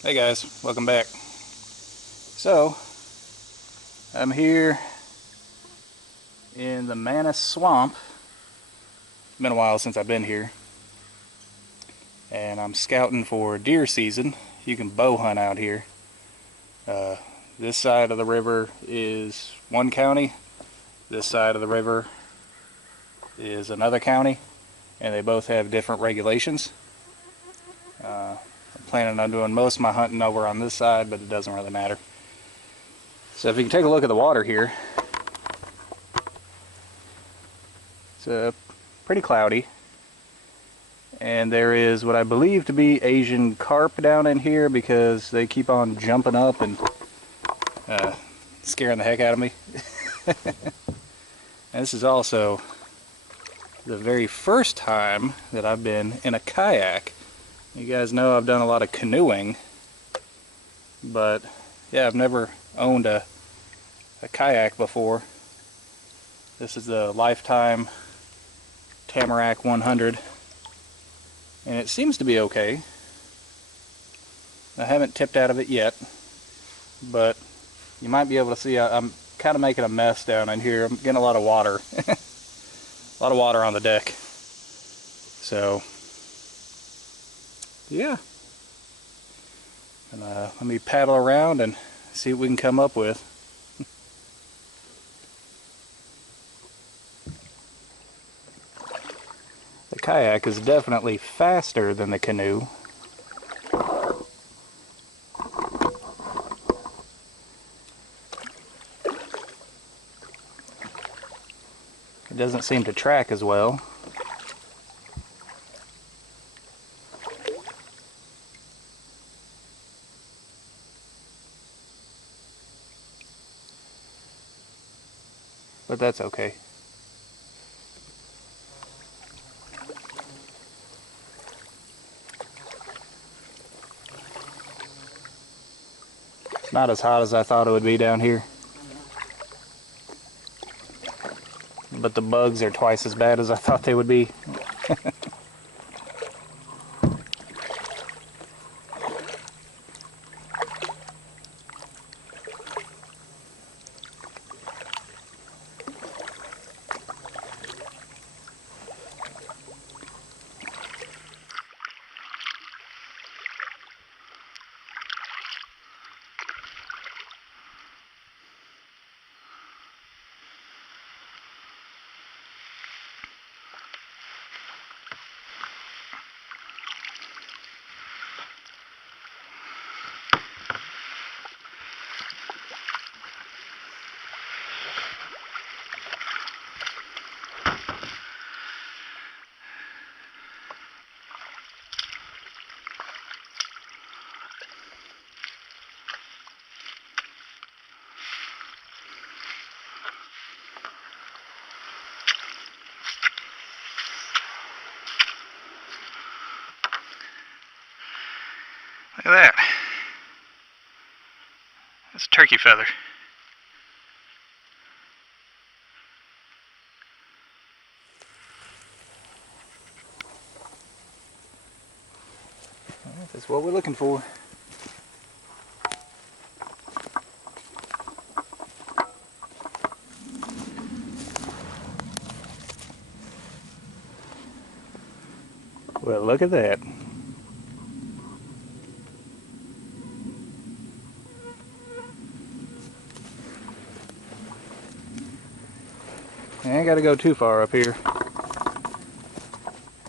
Hey guys, welcome back. So, I'm here in the Maness swamp. It's been a while since I've been here. And I'm scouting for deer season. You can bow hunt out here. This side of the river is one county. This side of the river is another county. And they both have different regulations. I'm planning on doing most of my hunting over on this side, but it doesn't really matter. So if you can take a look at the water here, it's pretty cloudy, and there is what I believe to be Asian carp down in here because they keep on jumping up and scaring the heck out of me. And this is also the very first time that I've been in a kayak. You guys know I've done a lot of canoeing, but yeah, I've never owned a kayak before. This is the Lifetime Tamarack 100, and it seems to be okay. I haven't tipped out of it yet, but you might be able to see I'm kind of making a mess down in here. I'm getting a lot of water. A lot of water on the deck. So, yeah. And let me paddle around and see what we can come up with. The kayak is definitely faster than the canoe. It doesn't seem to track as well. But that's okay. It's not as hot as I thought it would be down here. But the bugs are twice as bad as I thought they would be. Look at that. That's a turkey feather. That's what we're looking for. Well, look at that. I ain't got to go too far up here.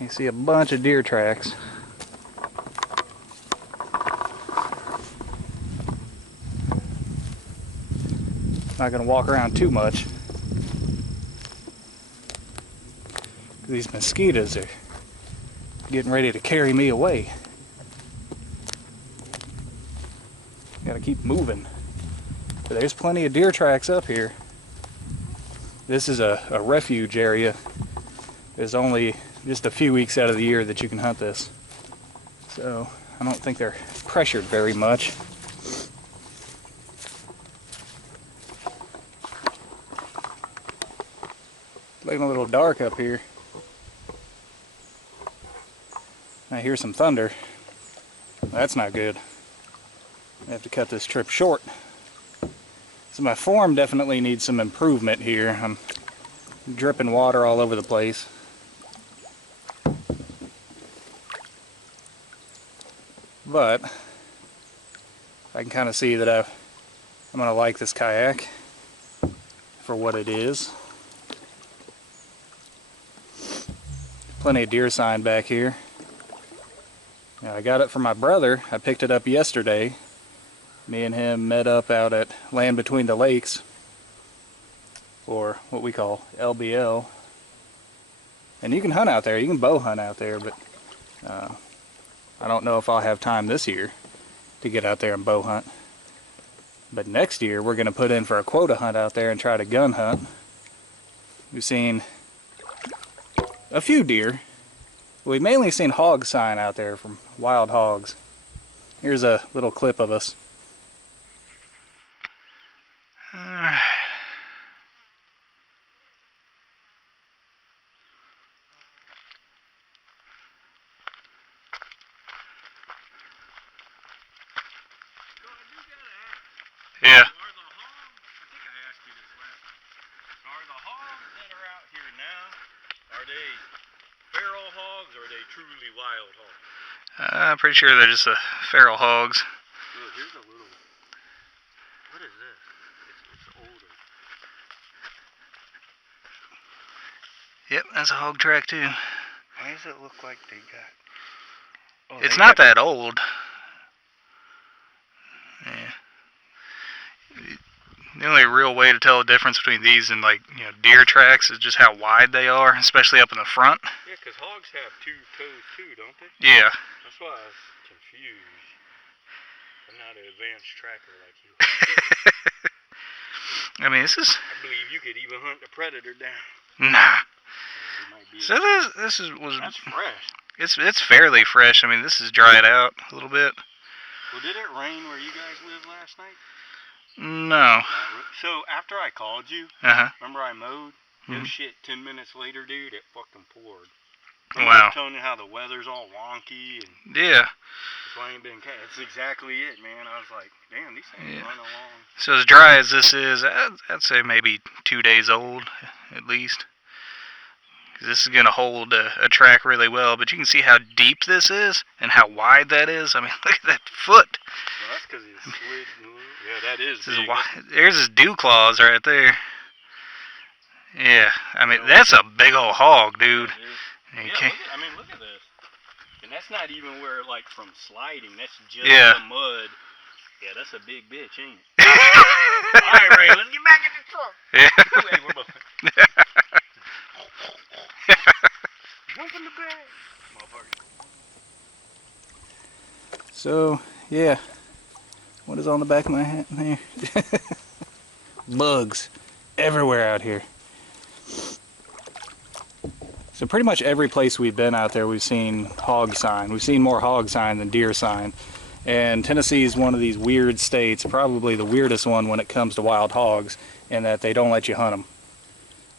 You see a bunch of deer tracks. Not going to walk around too much. These mosquitoes are getting ready to carry me away. Got to keep moving. But there's plenty of deer tracks up here. This is a refuge area. There's only just a few weeks out of the year that you can hunt this. So I don't think they're pressured very much. Looking a little dark up here. I hear some thunder. That's not good. I have to cut this trip short. So my form definitely needs some improvement here. I'm dripping water all over the place. But I can kind of see that I'm going to like this kayak for what it is. Plenty of deer sign back here. Now, I got it from my brother. I picked it up yesterday. Me and him met up out at Land Between the Lakes, or what we call LBL. And you can hunt out there. You can bow hunt out there, but I don't know if I'll have time this year to get out there and bow hunt. But next year we're going to put in for a quota hunt out there and try to gun hunt. We've seen a few deer. We've mainly seen hog sign out there from wild hogs. Here's a little clip of us. Yeah. Are the hogs, I think I asked you this last time. Are the hogs that are out here now, are they feral hogs or are they truly wild hogs? I'm pretty sure they're just feral hogs. Look, here's a little, what is this? It's older. Yep, that's a hog track too. Why does it look like they got... Oh, It's not that old. Yeah. The only real way to tell the difference between these and, like, you know, deer tracks is just how wide they are, especially up in the front. Yeah, because hogs have two toes too, don't they? Yeah. That's why I was confused. I'm not an advanced tracker like you. I mean, this is... I believe you could even hunt the predator down. Nah. So this was... That's fresh. It's fairly fresh. I mean, this is dried out a little bit. Well, did it rain where you guys lived last night? No. So after I called you, remember I mowed? No shit, 10 minutes later, dude, it fucking poured. Remember I was telling you how the weather's all wonky and yeah. That's why I ain't been cat. That's exactly it, man. I was like, damn, these things run along. So as dry as this is, I'd say maybe 2 days old at least. This is going to hold a track really well, but you can see how deep this is and how wide that is. I mean, look at that foot. Well, that's because it slid. Yeah, that is big. There's his dew claws right there. Yeah, I mean, that's a big old hog, dude. Yeah, look at this. And that's not even where, like, from sliding. That's just the mud. Yeah, that's a big bitch, ain't it? All right, Ray, let's get back in the truck. Yeah. Hey, we're both. Jump in the bag, motherfucker. So, yeah. What is on the back of my hat there? Bugs. Everywhere out here. So pretty much every place we've been out there, we've seen hog sign. We've seen more hog sign than deer sign. And Tennessee is one of these weird states, probably the weirdest one when it comes to wild hogs, in that they don't let you hunt them.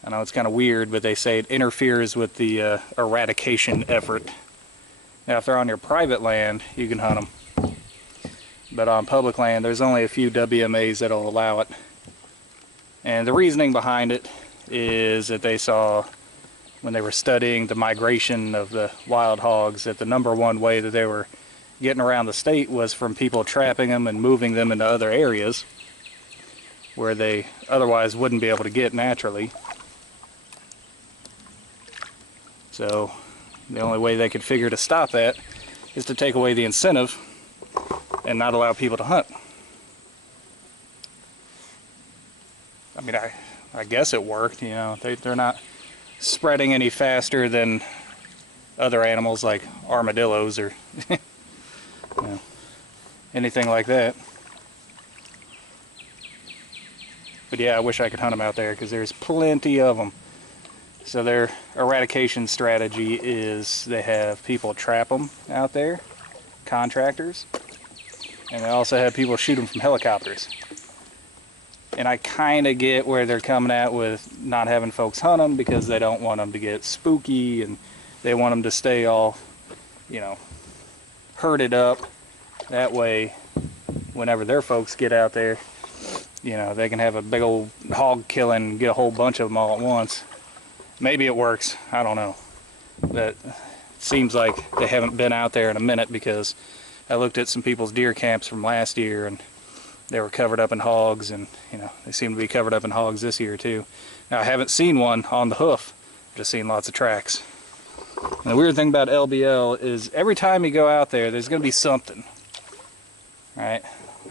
I know it's kind of weird, but they say it interferes with the eradication effort. Now, if they're on your private land, you can hunt them. But on public land, there's only a few WMAs that'll allow it. And the reasoning behind it is that they saw, when they were studying the migration of the wild hogs, that the #1 way that they were getting around the state was from people trapping them and moving them into other areas where they otherwise wouldn't be able to get naturally. So the only way they could figure to stop that is to take away the incentive and not allow people to hunt. I mean, I guess it worked, you know. They're not spreading any faster than other animals like armadillos or you know, anything like that. But yeah, I wish I could hunt them out there because there's plenty of them. So their eradication strategy is they have people trap them out there, contractors, and they also have people shoot them from helicopters. And I kind of get where they're coming at with not having folks hunt them because they don't want them to get spooky and they want them to stay all, you know, herded up. That way, whenever their folks get out there, you know, they can have a big old hog killing and get a whole bunch of them all at once. Maybe it works, I don't know. But it seems like they haven't been out there in a minute, because I looked at some people's deer camps from last year and they were covered up in hogs, and you know, they seem to be covered up in hogs this year too. Now I haven't seen one on the hoof, just seen lots of tracks. And the weird thing about LBL is every time you go out there, there's going to be something. Right?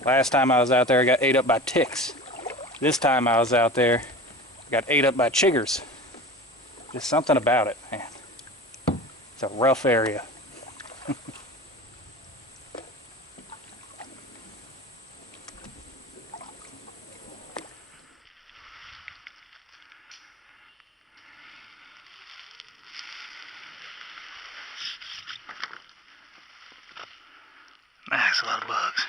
Last time I was out there, I got ate up by ticks. This time I was out there, I got ate up by chiggers. Just something about it, man. It's a rough area. That's a lot of bugs.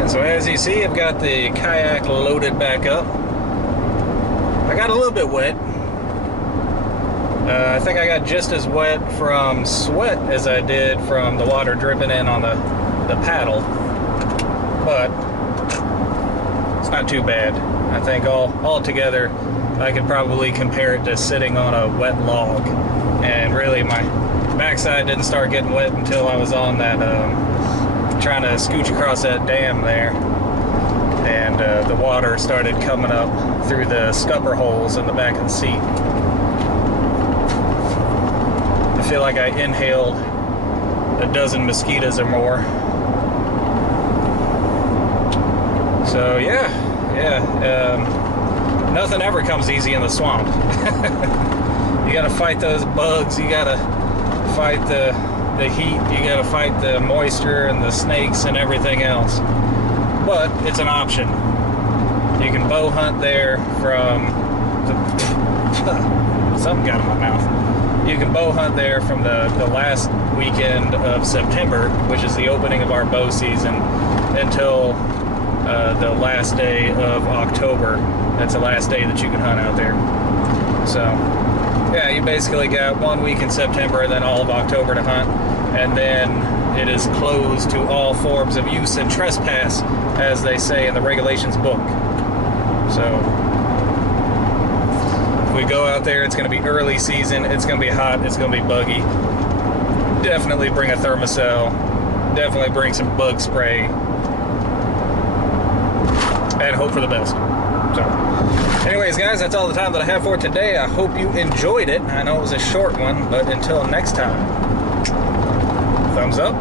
And so as you see, I've got the kayak loaded back up. I got a little bit wet. I think I got just as wet from sweat as I did from the water dripping in on the paddle. But it's not too bad. I think all together I could probably compare it to sitting on a wet log. And really my backside didn't start getting wet until I was on that, trying to scooch across that dam there. And the water started coming up through the scupper holes in the back of the seat. I feel like I inhaled a dozen mosquitoes or more. So yeah, nothing ever comes easy in the swamp. You gotta fight those bugs, you gotta fight the heat, you gotta fight the moisture and the snakes and everything else. But it's an option. You can bow hunt there from something got in my mouth. You can bow hunt there from the last weekend of September, which is the opening of our bow season, until the last day of October. That's the last day that you can hunt out there. So yeah, you basically got 1 week in September and then all of October to hunt, and then it is closed to all forms of use and trespass, as they say in the regulations book. So if we go out there, it's going to be early season, it's going to be hot, it's going to be buggy. Definitely bring a thermocell, definitely bring some bug spray, and hope for the best. So anyways guys, that's all the time that I have for today. I hope you enjoyed it. I know it was a short one, but until next time, thumbs up.